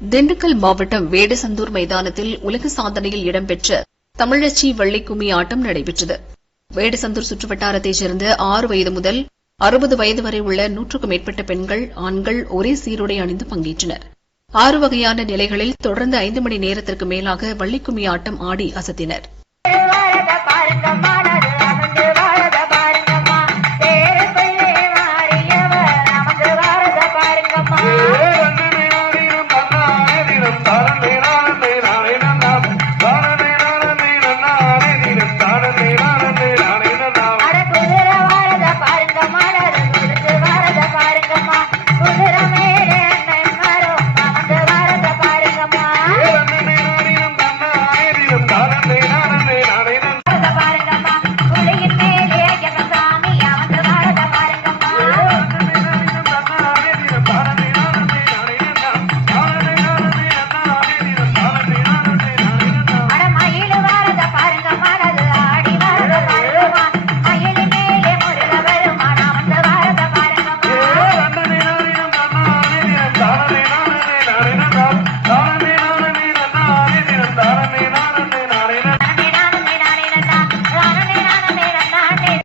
திண்டுக்கல் மாவட்டம் வேடசந்தூர் மைதானத்தில் உலக சாதனையில் இடம்பெற்ற தமிழச்சி வள்ளிக்கும்மி ஆட்டம் நடைபெற்றது. வேடசந்தூர் சுற்றுவட்டாரத்தைச் சேர்ந்த 6 வயது முதல் 60 வயது வரை உள்ள 100க்கும் மேற்பட்ட பெண்கள், ஆண்கள் ஒரே சீருடை அணிந்து பங்கேற்றனர். 6 வகையான நிலைகளில் தொடர்ந்து 5 மணி நேரத்திற்கு மேலாக வள்ளிக்கும்மி ஆட்டம் ஆடி அசத்தினர்.